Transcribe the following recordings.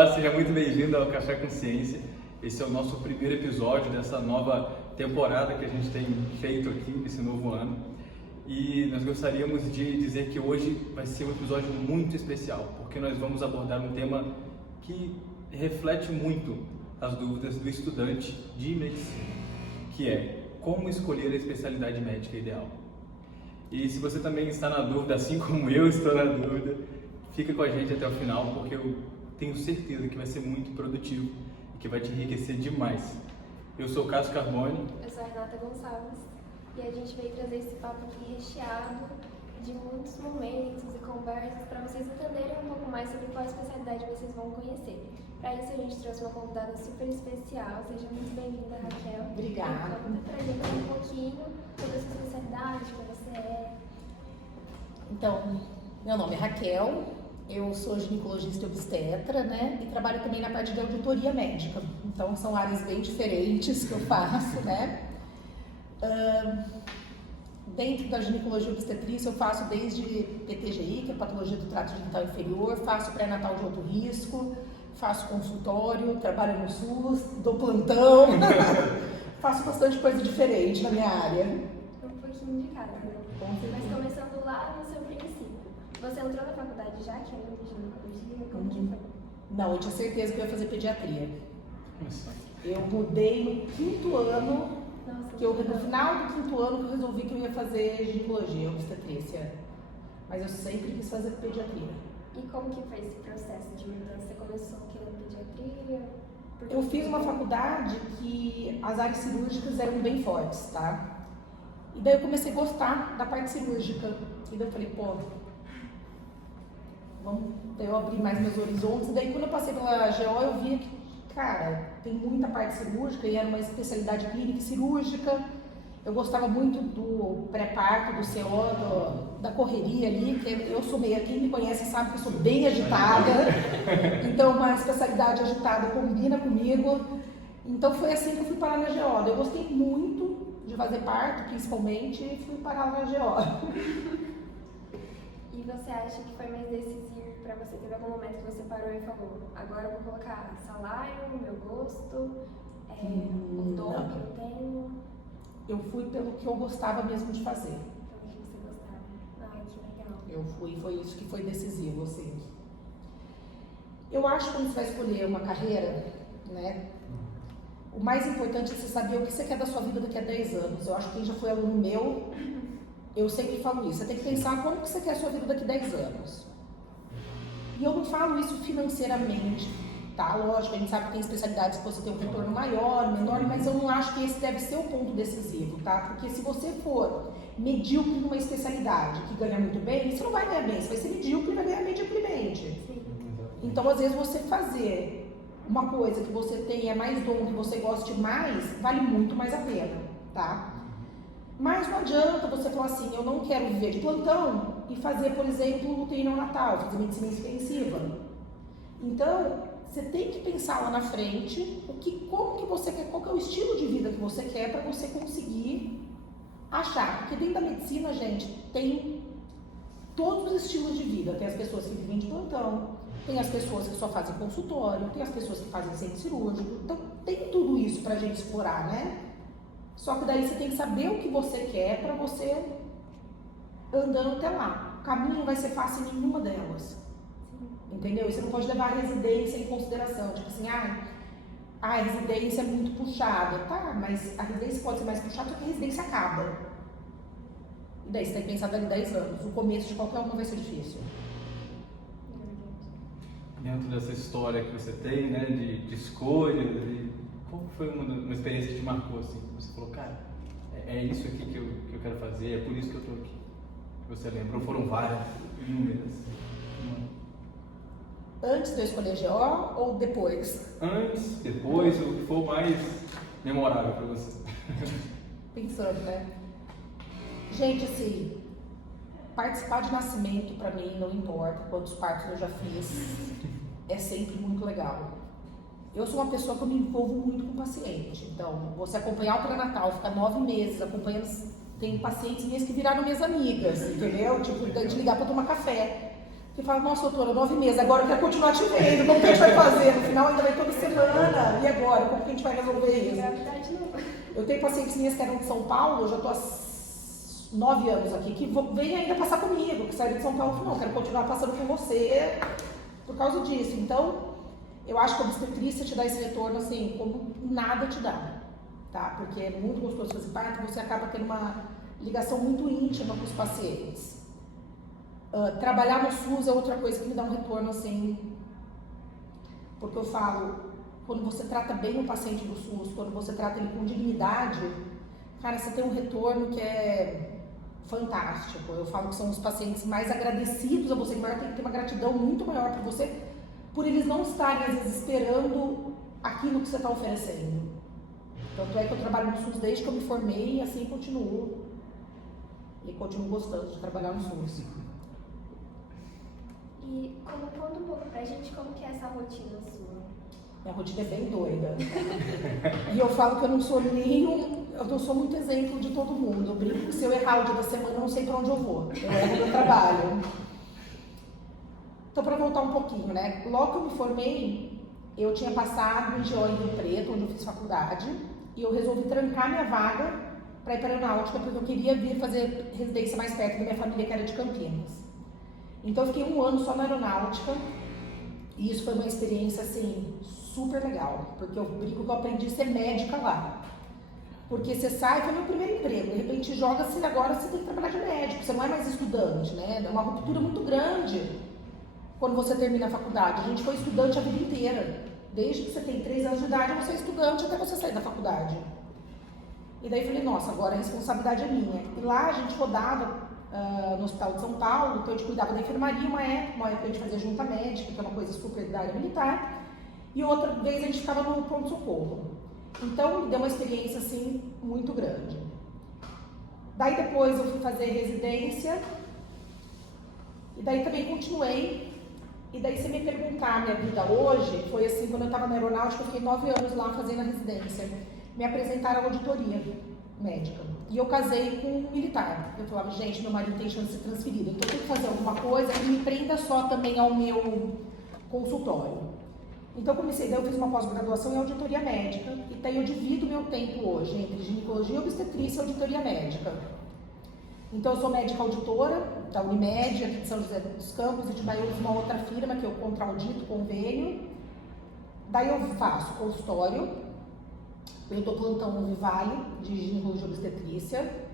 Olá, seja muito bem-vindo ao Café Consciência. Esse é o nosso primeiro episódio dessa nova temporada que a gente tem feito aqui nesse novo ano. E nós gostaríamos de dizer que hoje vai ser um episódio muito especial, porque nós vamos abordar um tema que reflete muito as dúvidas do estudante de medicina, que é como escolher a especialidade médica ideal. E se você também está na dúvida, assim como eu estou na dúvida, fica com a gente até o final, porque eu tenho certeza que vai ser muito produtivo e que vai te enriquecer demais. Eu sou o Cássio Carboni. Eu sou a Renata Gonçalves e a gente veio trazer esse papo aqui recheado de muitos momentos e conversas para vocês entenderem um pouco mais sobre qual especialidade vocês vão conhecer. Para isso a gente trouxe uma convidada super especial. Seja muito bem-vinda, Raquel. Obrigada. Conta pra gente um pouquinho sobre a sua especialidade, quem você é. Então, meu nome é Raquel, eu sou ginecologista e obstetra, né? E trabalho também na parte de auditoria médica. Então, são áreas bem diferentes que eu faço, né? Dentro da ginecologia e obstetrícia, eu faço desde PTGI, que é patologia do trato genital inferior, faço pré-natal de alto risco, faço consultório, trabalho no SUS, dou plantão, faço bastante coisa diferente na minha área. Um pouquinho de cada, né? Mas começando lá no seu princípio. Você entrou na faculdade já, que era de ginecologia? Como que foi? Não, eu tinha certeza que eu ia fazer pediatria. Eu mudei no quinto ano, Nossa, que no final do quinto ano que eu resolvi que eu ia fazer ginecologia, obstetrícia. Mas eu sempre quis fazer pediatria. E como que foi esse processo de mudança? Você começou querendo pediatria? Eu fiz uma faculdade que as áreas cirúrgicas eram bem fortes, tá? E daí eu comecei a gostar da parte cirúrgica. E daí eu falei, pô, daí eu abri mais meus horizontes. E daí quando eu passei pela GO, eu vi que, cara, tem muita parte cirúrgica e era uma especialidade clínica e cirúrgica. Eu gostava muito do pré-parto, do CO, da correria ali, que eu sou meio, quem me conhece sabe que eu sou bem agitada. Então uma especialidade agitada combina comigo. Então foi assim que eu fui parar na GO. Eu gostei muito de fazer parto, principalmente, e fui parar na GO. E você acha que foi mais decisivo para você? Teve algum momento que você parou e falou, agora eu vou colocar salário, meu gosto, o dom que eu tenho? Eu fui pelo que eu gostava mesmo de fazer. Pelo que você gostava. Ai, que legal. Eu fui, foi isso que foi decisivo, assim. Eu acho que quando você vai escolher uma carreira, né, o mais importante é você saber o que você quer da sua vida daqui a 10 anos. Eu acho que quem já foi aluno meu, eu sempre falo isso. Você tem que pensar como que você quer a sua vida daqui a 10 anos. E eu não falo isso financeiramente, tá? Lógico, a gente sabe que tem especialidades que você tem um retorno maior, menor, mas eu não acho que esse deve ser o ponto decisivo, tá? Porque se você for medíocre numa especialidade que ganha muito bem, você não vai ganhar bem, você vai ser medíocre e vai ganhar mediocremente. Sim. Então, às vezes, você fazer uma coisa que você tenha mais dom, que você goste mais, vale muito mais a pena, tá? Mas não adianta você falar assim, eu não quero viver de plantão e fazer, por exemplo, UTI neonatal, fazer medicina intensiva. Então, você tem que pensar lá na frente como que você quer, qual que é o estilo de vida que você quer para você conseguir achar. Porque dentro da medicina, gente, tem todos os estilos de vida. Tem as pessoas que vivem de plantão, tem as pessoas que só fazem consultório, tem as pessoas que fazem centro cirúrgico. Então, tem tudo isso pra gente explorar, né? Só que daí você tem que saber o que você quer pra você andando até lá. O caminho não vai ser fácil em nenhuma delas. Entendeu? E você não pode levar a residência em consideração. Tipo assim, a residência é muito puxada. Tá, mas a residência pode ser mais puxada porque a residência acaba. E daí você tem que pensar dali 10 anos. O começo de qualquer uma vai ser difícil. Dentro dessa história que você tem, né, de escolha, qual foi uma experiência que te marcou, assim? Você falou, cara, é isso aqui que eu quero fazer, é por isso que eu tô aqui. Você lembrou? Foram várias, inúmeras. Antes de eu escolher GO ou depois? Antes, depois, o que for mais memorável para você? Pensando, né? Gente, assim, participar de nascimento pra mim não importa quantos partos eu já fiz, é sempre muito legal. Eu sou uma pessoa que eu me envolvo muito com o paciente, então você acompanhar o pré-natal, ficar 9 meses acompanhando, tem pacientes minhas que viraram minhas amigas, entendeu? Tipo, de ligar pra tomar café. que fala, nossa, doutora, 9 meses, agora eu quero continuar te vendo, como que a gente vai fazer? No final ainda vai toda semana, e agora? Como que a gente vai resolver isso? Gravidade não. Eu tenho pacientes minhas que eram de São Paulo, eu já estou há 9 anos aqui, que vem ainda passar comigo, que saíram de São Paulo e falam, não, quero continuar passando com você por causa disso. Então, eu acho que a obstetrícia te dá esse retorno, assim, como nada te dá, tá? Porque é muito gostoso fazer parto, você acaba tendo uma ligação muito íntima com os pacientes. Trabalhar no SUS é outra coisa que me dá um retorno, assim, porque eu falo, quando você trata bem o paciente do SUS, quando você trata ele com dignidade, cara, você tem um retorno que é fantástico. Eu falo que são os pacientes mais agradecidos a você, que tem que ter uma gratidão muito maior por você, por eles não estarem, às vezes, esperando aquilo que você está oferecendo. Tanto é que eu trabalho no SUS desde que eu me formei e assim continuo. E continuo gostando de trabalhar no SUS. E conta um pouco pra gente como que é essa rotina sua. Minha rotina é bem doida. E eu falo que eu não sou eu não sou muito exemplo de todo mundo. Eu brinco que se eu errar o dia da semana, eu não sei pra onde eu vou. Eu erro meu trabalho. Então, para voltar um pouquinho, né? Logo que eu me formei, eu tinha passado em GO em Rio Preto, onde eu fiz faculdade, e eu resolvi trancar minha vaga para ir para a aeronáutica, porque eu queria vir fazer residência mais perto da minha família, que era de Campinas. Então, eu fiquei 1 ano só na aeronáutica, e isso foi uma experiência, assim, super legal, porque eu brinco que eu aprendi a ser médica lá. Porque você sai, foi meu primeiro emprego, de repente joga-se, agora você tem que trabalhar de médico, você não é mais estudante, né? É uma ruptura muito grande quando você termina a faculdade. A gente foi estudante a vida inteira. Desde que você tem 3 anos de idade, você é estudante até você sair da faculdade. E daí eu falei, nossa, agora a responsabilidade é minha. E lá a gente rodava no Hospital de São Paulo, então a gente cuidava da enfermaria uma época a gente fazia junta médica, que é uma coisa super da área militar, e outra vez a gente ficava no pronto-socorro. Então, deu uma experiência, assim, muito grande. Daí depois eu fui fazer residência, e daí também continuei. E daí, se me perguntar a minha vida hoje, foi assim, quando eu estava na aeronáutica, eu fiquei 9 anos lá fazendo a residência. Me apresentaram a auditoria médica. E eu casei com um militar. Eu falava, gente, meu marido tem chance de ser transferido, então eu tenho que fazer alguma coisa que me prenda só também ao meu consultório. Então daí eu fiz uma pós-graduação em auditoria médica, e daí eu divido meu tempo hoje entre ginecologia, obstetrícia e auditoria médica. Então eu sou médica auditora da Unimed, aqui de São José dos Campos, e de Baiúna, uma outra firma que eu contraaudito, convênio. Daí eu faço consultório, eu dou plantão no Vivale, de ginecologia e obstetrícia.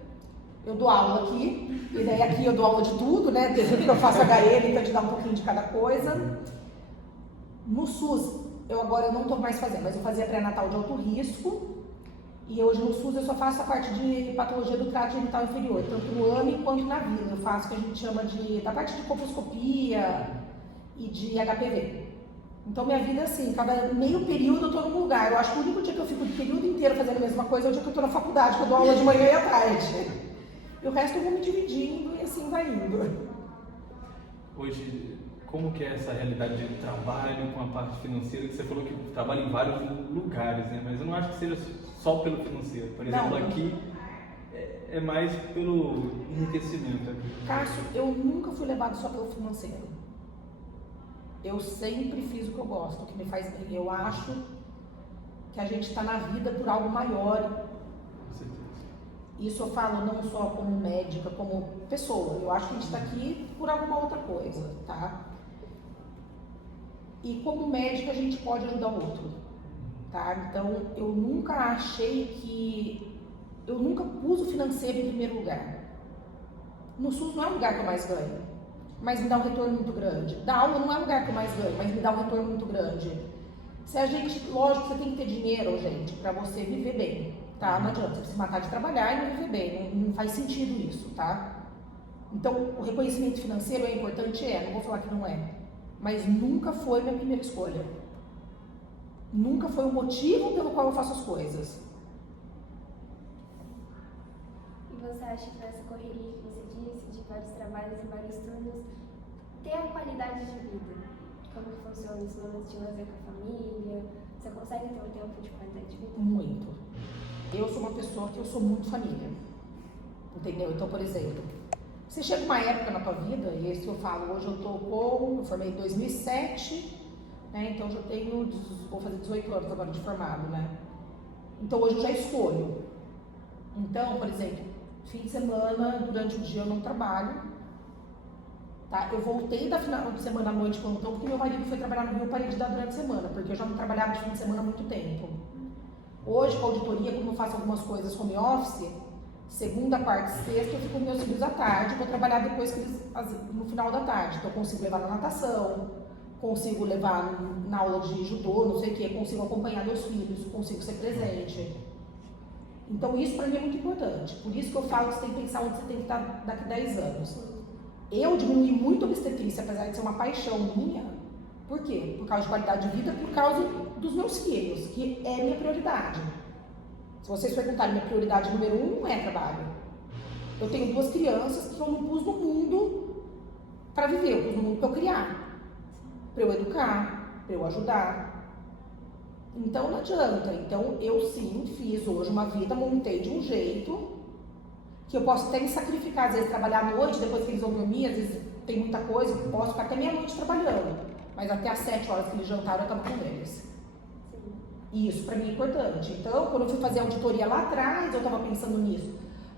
Eu dou aula aqui, e daí aqui eu dou aula de tudo, né? Porque eu faço HL, então te dá um pouquinho de cada coisa. No SUS, eu agora não estou mais fazendo, mas eu fazia pré-natal de alto risco, e hoje no SUS eu só faço a parte de patologia do trato genital inferior, tanto no AME quanto na VILA. Eu faço o que a gente chama da parte de colposcopia e de HPV. Então minha vida é assim, cada meio período eu estou num lugar. Eu acho que o único dia que eu fico o período inteiro fazendo a mesma coisa é o dia que eu estou na faculdade, que eu dou aula de manhã e à tarde. E o resto eu vou me dividindo e assim vai indo. Hoje, como que é essa realidade de trabalho com a parte financeira, que você falou que trabalha em vários lugares, né? Mas eu não acho que seja só pelo financeiro. Por exemplo, Não. Aqui é mais pelo enriquecimento. Cássio, eu nunca fui levado só pelo financeiro. Eu sempre fiz o que eu gosto, o que me faz bem. Eu acho que a gente está na vida por algo maior. Com certeza. Isso eu falo não só como médica, como pessoa. Eu acho que a gente está aqui por alguma outra coisa, tá? E como médica a gente pode ajudar o outro, tá? Então eu nunca pus o financeiro em primeiro lugar. No SUS não é o lugar que eu mais ganho, mas me dá um retorno muito grande. Da aula não é o lugar que eu mais ganho, mas me dá um retorno muito grande. Se a gente, lógico, você tem que ter dinheiro, gente, para você viver bem, tá? Não adianta você se matar de trabalhar e não viver bem, não faz sentido isso, tá? Então o reconhecimento financeiro é importante? Não vou falar que não é. Mas nunca foi minha primeira escolha. Nunca foi o motivo pelo qual eu faço as coisas. E você acha que nessa correria que você disse, de vários trabalhos e vários turnos, ter a qualidade de vida? Como que funciona os momentos de lazer com a família? Você consegue ter um tempo de qualidade de vida? Muito. Eu sou uma pessoa que eu sou muito família. Entendeu? Então, por exemplo, Você chega uma época na tua vida, e é isso que eu falo, hoje eu formei em 2007, né? Então eu vou fazer 18 anos agora de formado, né? Então hoje eu já escolho. Então, por exemplo, fim de semana, durante o dia eu não trabalho, tá? Eu voltei da final de semana à noite plantão porque meu marido foi trabalhar no Rio, eu parei de dar durante a semana, porque eu já não trabalhava de fim de semana há muito tempo. Hoje, com a auditoria, como eu faço algumas coisas home office, segunda, quarta e sexta eu fico com meus filhos à tarde, vou trabalhar depois que eles, no final da tarde. Então eu consigo levar na natação, consigo levar na aula de judô, não sei o que, consigo acompanhar meus filhos, consigo ser presente. Então isso para mim é muito importante. Por isso que eu falo que você tem que pensar onde você tem que estar daqui a 10 anos. Eu diminui muito a obstetrícia, apesar de ser uma paixão minha. Por quê? Por causa de qualidade de vida, por causa dos meus filhos, que é minha prioridade. Se vocês perguntarem, minha prioridade número 1 não é trabalho. Eu tenho 2 crianças que eu não pus no mundo para viver, eu pus no mundo para eu criar, para eu educar, para eu ajudar. Então não adianta. Então eu sim fiz hoje uma vida, montei de um jeito que eu posso até me sacrificar, às vezes trabalhar à noite, depois que eles vão dormir, às vezes tem muita coisa, eu posso ficar até meia-noite trabalhando. Mas até às 7 horas que eles jantaram, eu estava com eles. E isso para mim é importante. Então, quando eu fui fazer a auditoria lá atrás, eu estava pensando nisso.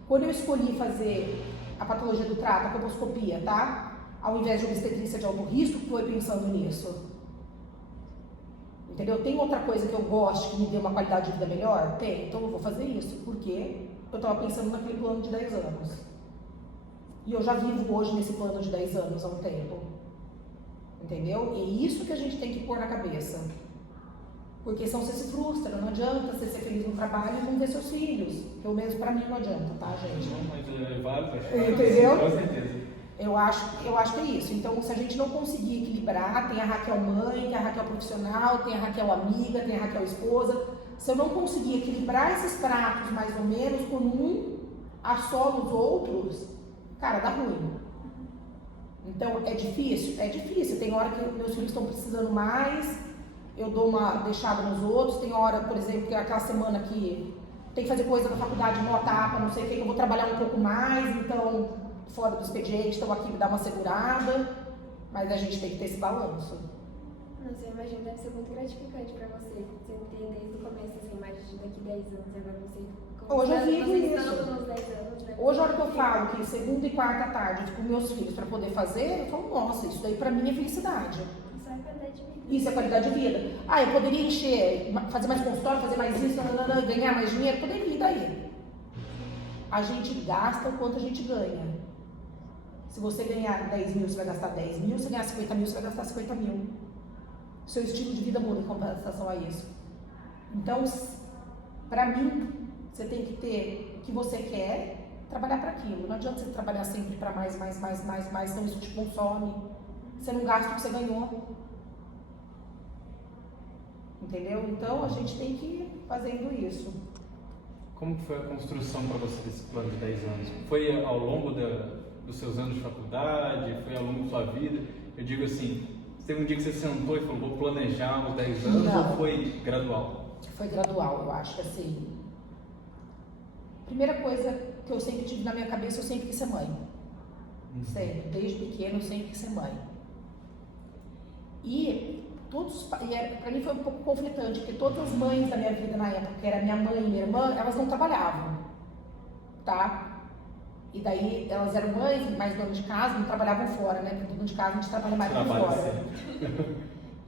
Quando eu escolhi fazer a patologia do trato, a colposcopia, tá? Ao invés de obstetrícia de alto risco, foi pensando nisso. Entendeu? Tem outra coisa que eu gosto, que me dê uma qualidade de vida melhor? Tem. Então eu vou fazer isso, porque eu estava pensando naquele plano de 10 anos. E eu já vivo hoje nesse plano de 10 anos há um tempo. Entendeu? E é isso que a gente tem que pôr na cabeça. Porque senão você se frustra, não adianta você ser feliz no trabalho e não ver seus filhos. Pelo menos pra mim não adianta, tá, gente? Não, mas é válido. Entendeu? Com certeza. Eu acho que é isso. Então, se a gente não conseguir equilibrar, tem a Raquel mãe, tem a Raquel profissional, tem a Raquel amiga, tem a Raquel esposa. Se eu não conseguir equilibrar esses pratos mais ou menos, com um assola os outros, cara, dá ruim. Então, é difícil? É difícil. Tem hora que meus filhos estão precisando mais, eu dou uma deixada nos outros. Tem hora, por exemplo, que é aquela semana que tem que fazer coisa na faculdade, numa etapa, não sei o que eu vou trabalhar um pouco mais, então, fora do expediente, estou aqui me dar uma segurada, mas a gente tem que ter esse balanço. Nossa, eu imagino que deve ser muito gratificante para você ter desde o começo, assim, mais de daqui 10 anos, agora você... Hoje eu vivo isso. Nos 10 anos, né? Hoje, a hora que eu falo que segunda e quarta tarde eu fico com meus filhos para poder fazer, eu falo, nossa, isso daí para mim é felicidade. Isso é qualidade de vida. Isso é qualidade de vida. Ah, eu poderia encher, fazer mais consultório, fazer mais isso, ganhar mais dinheiro, poderia, e daí? A gente gasta o quanto a gente ganha. Se você ganhar 10 mil, você vai gastar 10 mil, se ganhar 50 mil, você vai gastar 50 mil. Seu estilo de vida muda em compensação a isso. Então, para mim, você tem que ter o que você quer, trabalhar para aquilo. Não adianta você trabalhar sempre para mais, senão isso te consome. Você não gasta o que você ganhou. Entendeu? Então, a gente tem que ir fazendo isso. Como foi a construção para você desse plano de 10 anos? Foi ao longo dos seus anos de faculdade? Foi ao longo da sua vida? Eu digo assim, teve um dia que você sentou e falou, vou planejar os 10 anos, Não. ou foi gradual? Foi gradual, eu acho, assim. Primeira coisa que eu sempre tive na minha cabeça, eu sempre quis ser mãe. Sempre, desde pequeno eu sempre quis ser mãe. E para mim foi um pouco conflitante, porque todas as mães da minha vida na época, que era minha mãe e minha irmã, elas não trabalhavam, tá? E daí elas eram mães, mais donas de casa, não trabalhavam fora, né? Porque dono de casa a gente trabalha mais por fora.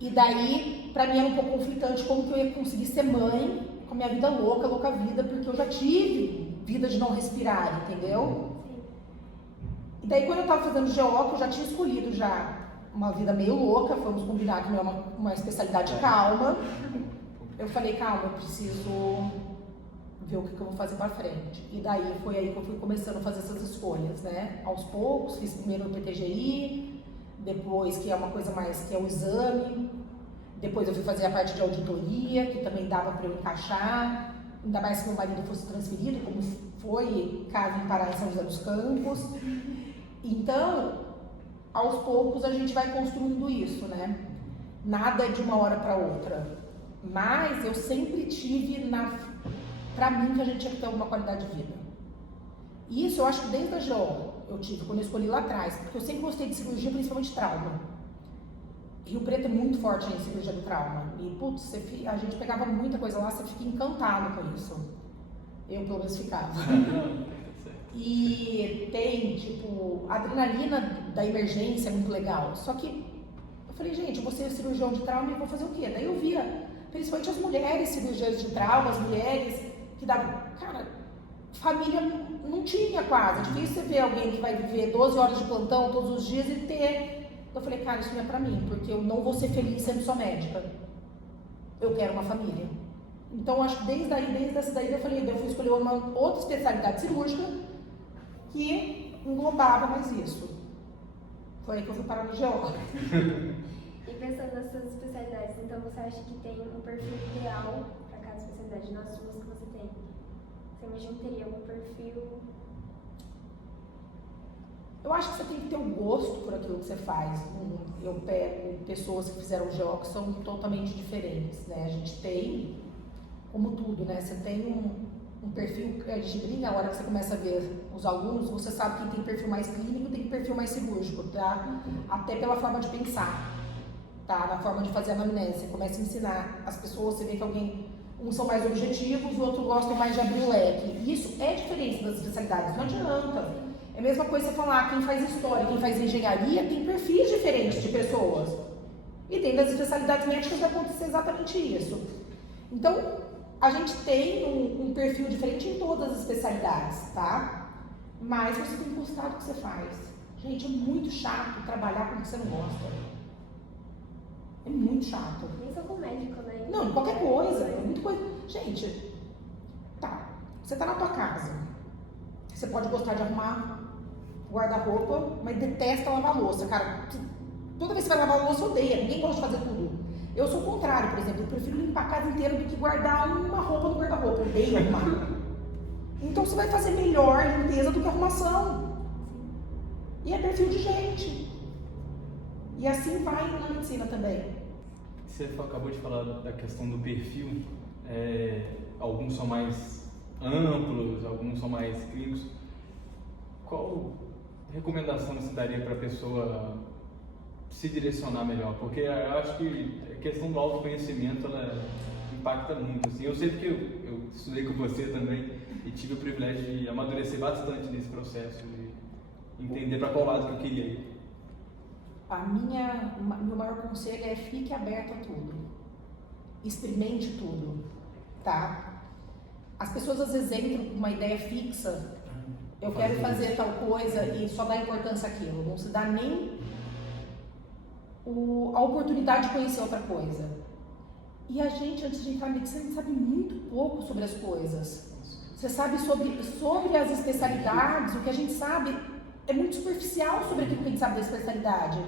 E daí, pra mim era um pouco conflitante como que eu ia conseguir ser mãe com a minha vida louca vida, porque eu já tive vida de não respirar, entendeu? E daí quando eu tava fazendo GO, eu já tinha escolhido já uma vida meio louca, fomos combinar que não é uma especialidade calma. Eu falei, calma, eu preciso ver o que eu vou fazer pra frente. E daí foi aí que eu fui começando a fazer essas escolhas, né? Aos poucos, fiz primeiro o PTGI, depois que é uma coisa mais, que é o exame, depois eu fui fazer a parte de auditoria, que também dava para eu encaixar, ainda mais que meu marido fosse transferido, como foi caso em Pará, em São José dos Campos. Então, aos poucos a gente vai construindo isso, né? Nada é de uma hora para outra. Mas eu sempre tive pra mim que a gente tinha que ter alguma qualidade de vida. E isso eu acho que desde a GO. eu tive quando eu escolhi lá atrás, porque eu sempre gostei de cirurgia, principalmente trauma. Rio Preto é muito forte em cirurgia do trauma. E, putz, a gente pegava muita coisa lá, você fica encantado com isso. Eu, pelo menos, ficava. E tem, tipo, a adrenalina da emergência é muito legal. Só que eu falei, gente, eu vou ser cirurgião de trauma e vou fazer o quê? Daí eu via, principalmente as mulheres cirurgiãs de trauma, as mulheres que davam. Cara, família não tinha quase. É difícil você ver alguém que vai viver 12 horas de plantão todos os dias e ter. Eu falei, cara, isso não é pra mim, porque eu não vou ser feliz sendo só médica. Eu quero uma família. Então, acho que desde essa daí, eu falei, eu fui escolher uma outra especialidade cirúrgica que englobava mais isso. Foi aí que eu fui parar no GO. E pensando nessas especialidades, então você acha que tem um perfil ideal para cada especialidade nas suas que você tem? Você imagina que teria algum perfil? Eu acho que você tem que ter um gosto por aquilo que você faz. Eu pego pessoas que fizeram GO que são totalmente diferentes, né? A gente tem, como tudo, né? Você tem um perfil, a gente brinca, a hora que você começa a ver os alunos, você sabe quem tem perfil mais clínico, tem perfil mais cirúrgico, tá? Até pela forma de pensar, tá? Na forma de fazer a anamnese. Você começa a ensinar as pessoas, você vê que uns são mais objetivos, os outros gostam mais de abrir o leque. Isso é diferente das especialidades, não adianta. É a mesma coisa você falar, quem faz história, quem faz engenharia, tem perfis diferentes de pessoas. E dentro das especialidades médicas vai acontecer exatamente isso. Então, a gente tem um perfil diferente em todas as especialidades, tá? Mas você tem que gostar do que você faz. Gente, é muito chato trabalhar com o que você não gosta. É muito chato. Nem só com médico, né? Não, qualquer coisa. É muita coisa. Gente, tá. Você tá na tua casa. Você pode gostar de arrumar guarda-roupa, mas detesta lavar louça. Cara, toda vez que você vai lavar louça, odeia. Ninguém gosta de fazer tudo. Eu sou o contrário, por exemplo. Eu prefiro limpar a casa inteira do que guardar uma roupa no guarda-roupa. Eu odeio arrumar. Então você vai fazer melhor limpeza do que arrumação. E é perfil de gente. E assim vai na medicina também. Você acabou de falar da questão do perfil. Alguns são mais amplos, alguns são mais clínicos. Qual recomendação você daria para a pessoa se direcionar melhor? Porque eu acho que a questão do autoconhecimento, ela impacta muito. Assim. Eu sei que eu estudei com você também e tive o privilégio de amadurecer bastante nesse processo, de entender para qual lado que eu queria ir. Meu maior conselho é fique aberto a tudo. Experimente tudo, tá? As pessoas às vezes entram com uma ideia fixa. Eu quero fazer tal coisa e só dá importância àquilo. Não se dá nem a oportunidade de conhecer outra coisa. E a gente, antes de entrar na medicina, a gente sabe muito pouco sobre as coisas. Você sabe sobre as especialidades, o que a gente sabe é muito superficial sobre aquilo que a gente sabe da especialidade.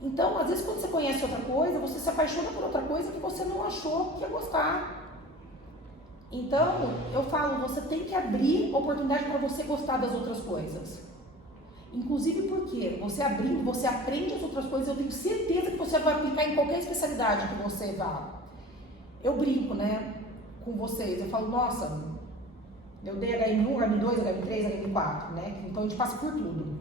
Então, às vezes, quando você conhece outra coisa, você se apaixona por outra coisa que você não achou que ia gostar. Então, eu falo, você tem que abrir oportunidade para você gostar das outras coisas. Inclusive porque você abrindo, você aprende as outras coisas, eu tenho certeza que você vai aplicar em qualquer especialidade que você vá. Eu brinco, né, com vocês, eu falo, nossa, eu dei HM1, HM2, HM3, HM4, né, então a gente passa por tudo.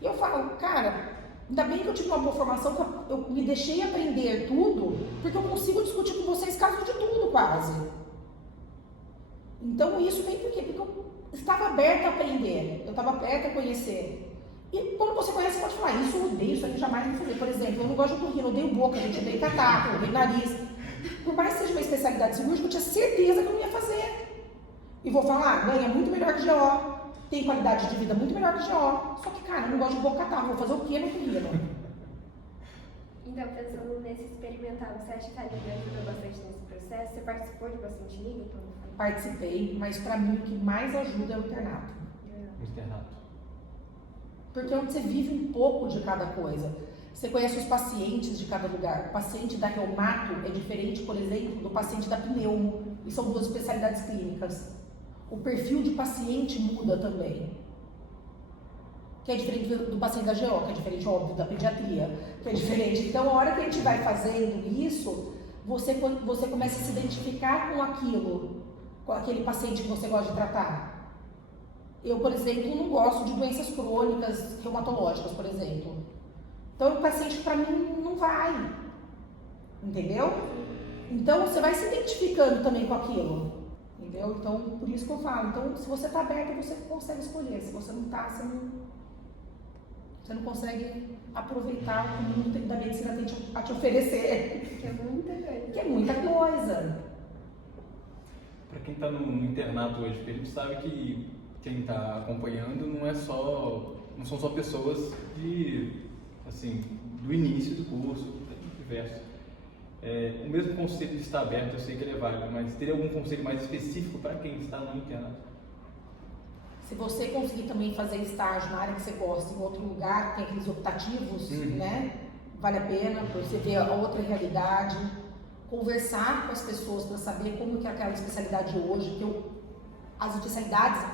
E eu falo, cara, ainda bem que eu tive uma boa formação, que eu me deixei aprender tudo, porque eu consigo discutir com vocês casos de tudo quase. Então isso vem por quê? Porque eu estava aberta a aprender, eu estava aberta a conhecer. E quando você conhece, você pode falar, isso eu odeio, isso aqui jamais vou fazer. Por exemplo, eu não gosto de otorrino, eu odeio boca, eu odeio catarro, eu odeio nariz. Por mais que seja uma especialidade cirúrgica, eu tinha certeza que eu não ia fazer. E vou falar, ganha muito melhor que GO, tem qualidade de vida muito melhor que GO. Só que, cara, eu não gosto de boca catarro, vou fazer o quê no otorrino? Então, pensando nesse experimental, você acha que a Liga ajuda bastante nesse processo? Você participou de bastante Liga? Participei, mas pra mim o que mais ajuda é o internato. O internato. Porque é onde você vive um pouco de cada coisa. Você conhece os pacientes de cada lugar. O paciente da reumato é diferente, por exemplo, do paciente da pneumo. E são duas especialidades clínicas. O perfil de paciente muda também. Que é diferente do paciente da GO, que é diferente, óbvio, da pediatria. Que é diferente. Então, a hora que a gente vai fazendo isso, você começa a se identificar com aquilo, com aquele paciente que você gosta de tratar. Eu, por exemplo, não gosto de doenças crônicas, reumatológicas, por exemplo. Então, o paciente para mim não vai, entendeu? Então, você vai se identificando também com aquilo, entendeu? Então, por isso que eu falo. Então, se você está aberto, você consegue escolher. Se você não está, você não consegue aproveitar o que o mundo da medicina tem a te oferecer. Que é muita coisa. Que é muita coisa. Para quem está no internato hoje, porque a gente sabe que quem está acompanhando não são só pessoas do início do curso, tem diversos. O mesmo conselho de estar aberto, eu sei que ele é válido, mas teria algum conselho mais específico para quem está no internato? Se você conseguir também fazer estágio na área que você gosta, em outro lugar, tem aqueles optativos, né? Vale a pena, para você ver a outra realidade, conversar com as pessoas para saber como que é aquela especialidade hoje, que as especialidades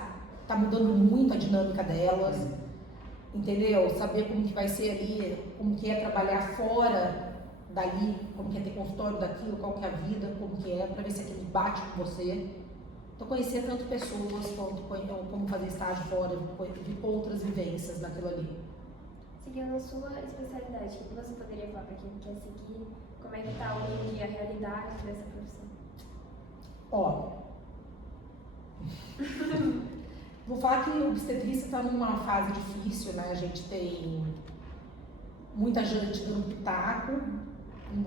tá mudando muito a dinâmica delas, entendeu? Saber como que vai ser ali, como que é trabalhar fora dali, como que é ter consultório daquilo, qual que é a vida, como que é, para ver se aquilo bate com você. Então, conhecer tanto pessoas quanto como fazer estágio fora, de outras vivências daquilo ali. Seguindo a sua especialidade, o que você poderia falar para quem quer seguir? Como é que está hoje em dia a realidade dessa profissão? Ó, vou falar que o obstetrícia está numa fase difícil, né? A gente tem muita gente dando pitaco. Não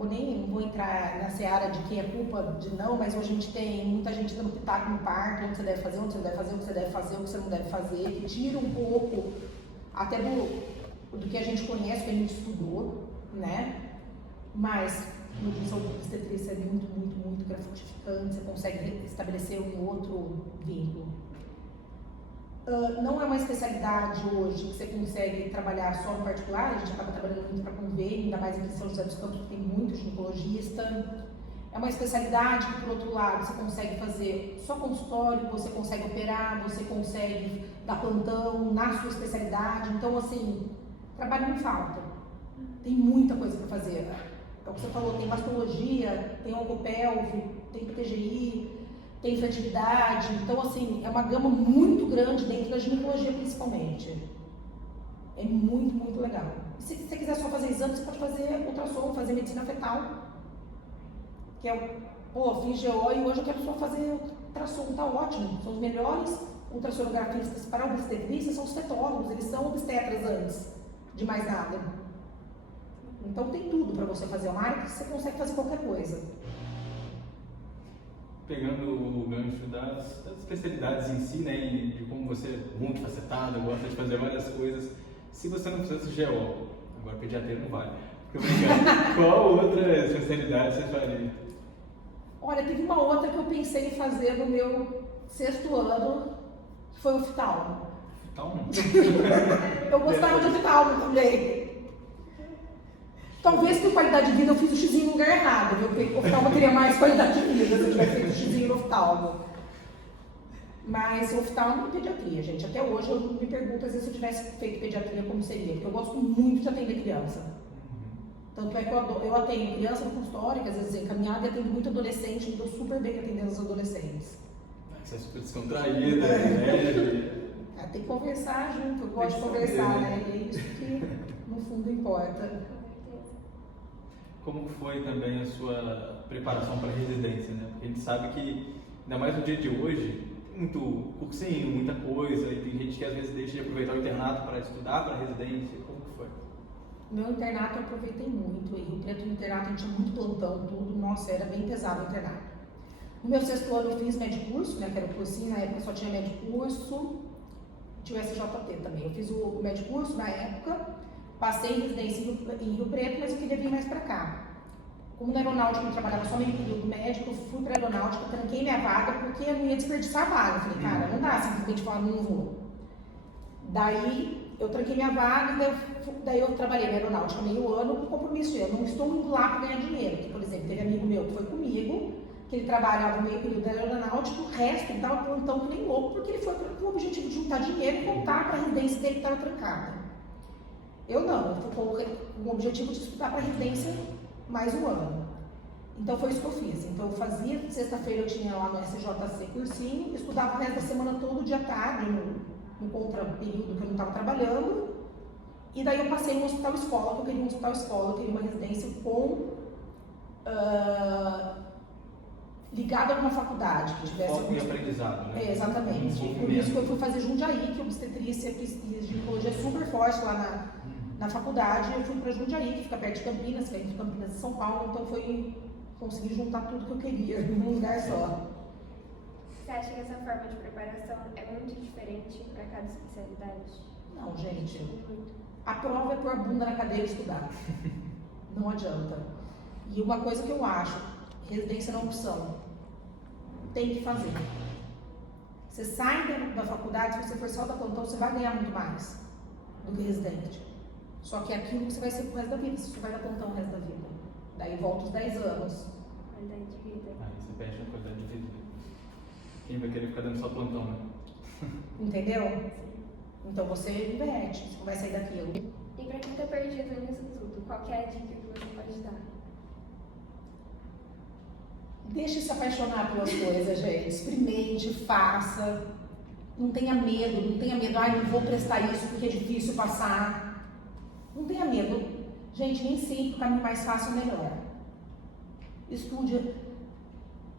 vou entrar na seara de que é culpa de não, mas hoje a gente tem muita gente dando pitaco no parto, onde você deve fazer, onde você não deve fazer, o que você deve fazer, o que você não deve fazer, que tira um pouco até do que a gente conhece, que a gente estudou, né? Mas no que sou obstetrícia é muito, muito, muito gratificante, você consegue estabelecer um outro vínculo. Não é uma especialidade hoje que você consegue trabalhar só no particular, a gente acaba trabalhando muito para convênio, ainda mais aqui em São José dos Campos, que tem muito ginecologista. É uma especialidade que, por outro lado, você consegue fazer só consultório, você consegue operar, você consegue dar plantão na sua especialidade. Então, assim, trabalho não falta. Tem muita coisa para fazer. É o que você falou, tem mastologia, tem oncopelve, tem PTGI, tem fertilidade, então assim, é uma gama muito grande dentro da ginecologia principalmente. É muito, muito legal. E se você quiser só fazer exame, você pode fazer ultrassom, fazer medicina fetal, que é fiz GO e hoje eu quero só fazer ultrassom, tá ótimo. São os melhores ultrassonografistas para obstetrícia, são os fetólogos, eles são obstetras antes de mais nada. Então tem tudo para você fazer, uma área que você consegue fazer qualquer coisa. Pegando o gancho das especialidades em si, né, e de como você é multifacetado, gosta de fazer várias coisas, se você não fizesse GO, agora pediatria não vale, qual outra especialidade você faria? Olha, teve uma outra que eu pensei em fazer no meu 6º ano, que foi o oftalmo. Oftalmo? Eu gostava de oftalmo também. Talvez por qualidade de vida eu fiz o xizinho no lugar errado, viu? Porque o oftalmo teria mais qualidade de vida se eu tivesse feito o xizinho no oftalmo. Mas o oftalmo é pediatria, gente. Até hoje eu me pergunto às vezes se eu tivesse feito pediatria como seria, porque eu gosto muito de atender criança. Tanto é que eu atendo criança no consultório, que às vezes é encaminhada, e atendo muito adolescente, me dou super bem atendendo os adolescentes. Você é super descontraída, né? Tem que conversar junto, eu gosto de conversar, né? E é isso que no fundo importa. Como foi também a sua preparação para a residência, né? Porque a gente sabe que, ainda mais no dia de hoje, tem muito cursinho, muita coisa, e tem gente que às vezes deixa de aproveitar o internato para estudar para a residência. Como foi? Meu internato eu aproveitei muito, e o preto no internato a gente tinha muito plantão, tudo, nossa, era bem pesado o internato. No meu 6º ano eu fiz médio-curso, né, que era o cursinho, na época só tinha médio-curso, tinha o SJT também. Eu fiz o médio-curso na época, passei em residência em Rio Preto, mas eu queria vir mais para cá. Como na aeronáutica eu trabalhava só meio período médico, eu fui para a aeronáutica, tranquei minha vaga, porque eu não ia desperdiçar a vaga. Eu falei, cara, não dá simplesmente falar, não vou. Daí eu tranquei minha vaga, daí eu trabalhei na aeronáutica meio ano com compromisso. Eu não estou indo lá para ganhar dinheiro. Porque, por exemplo, teve amigo meu que foi comigo, que ele trabalhava meio período da aeronáutica, o resto ele dava plantão que nem louco, porque ele foi com o objetivo de juntar dinheiro e voltar para a residência dele que estava trancada. Eu não, eu fui com o objetivo de estudar para a residência mais um ano. Então foi isso que eu fiz. Então eu fazia, sexta-feira eu tinha lá no SJC cursinho, estudava o resto da semana todo dia à tarde, no contra-período que eu não estava trabalhando. E daí eu passei no hospital escola, que eu queria um hospital escola, eu queria uma residência ligada a alguma faculdade que tivesse. Foco em aprendizado, né? Exatamente. Por isso que eu fui fazer Jundiaí, que obstetrícia e ginecologia é super forte lá na faculdade. Eu fui para Jundiaí, que fica perto de Campinas, que é entre Campinas e São Paulo, então foi conseguir juntar tudo que eu queria num lugar só. Você acha que essa forma de preparação é muito diferente para cada especialidade? Não, gente. A prova é pôr a bunda na cadeira e estudar. Não adianta. E uma coisa que eu acho, residência não é opção. Tem que fazer. Você sai da faculdade, se você for só da plantão, você vai ganhar muito mais do que residente. Só que é aquilo que você vai ser pro resto da vida, se você vai dar plantão o resto da vida. Daí volta os 10 anos. Qualidade de vida. Aí você perde a qualidade de vida. Quem vai querer ficar dando só plantão, né? Entendeu? Então você inverte, você não vai sair daquilo. E para quem está perdido nisso tudo, qual que é a dica que você pode dar? Deixe se apaixonar pelas coisas, gente. Experimente, faça. Não tenha medo, não tenha medo. Ai, não vou prestar isso porque é difícil passar. Não tenha medo. Gente, nem sempre o caminho mais fácil é melhor. Estude.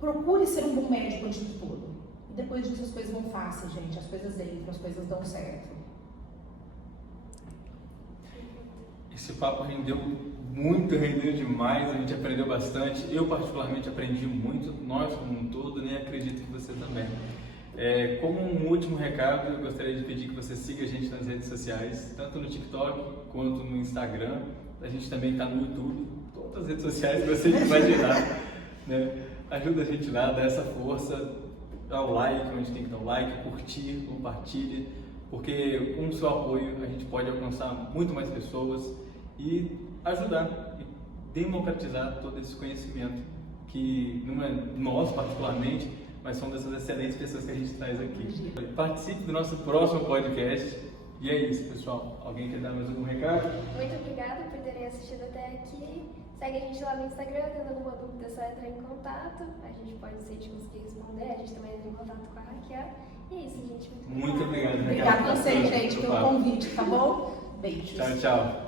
Procure ser um bom médico antes de tudo. E depois disso as coisas vão fáceis, gente. As coisas entram, as coisas dão certo. Esse papo rendeu muito, rendeu demais, a gente aprendeu bastante. Eu particularmente aprendi muito, nós como um todo, nem acredito que você também. Como um último recado, eu gostaria de pedir que você siga a gente nas redes sociais, tanto no TikTok quanto no Instagram. A gente também está no YouTube, todas as redes sociais que você imaginar, né? Ajuda a gente lá, dá essa força, dá o like, onde tem que dar o like, curtir, compartilhe, porque com o seu apoio a gente pode alcançar muito mais pessoas e ajudar e democratizar todo esse conhecimento que não é nosso particularmente, mas são dessas excelentes pessoas que a gente traz aqui. Participe do nosso próximo podcast. E é isso, pessoal. Alguém quer dar mais algum recado? Muito obrigada por terem assistido até aqui. Segue a gente lá no Instagram, tendo alguma dúvida é só entrar em contato. A gente pode, se a gente conseguir responder, a gente também entra em contato com a Raquel. E é isso, gente. Muito obrigado, Raquel. Obrigada a você, gente, pelo convite, tá bom? Beijos. Tchau, tchau.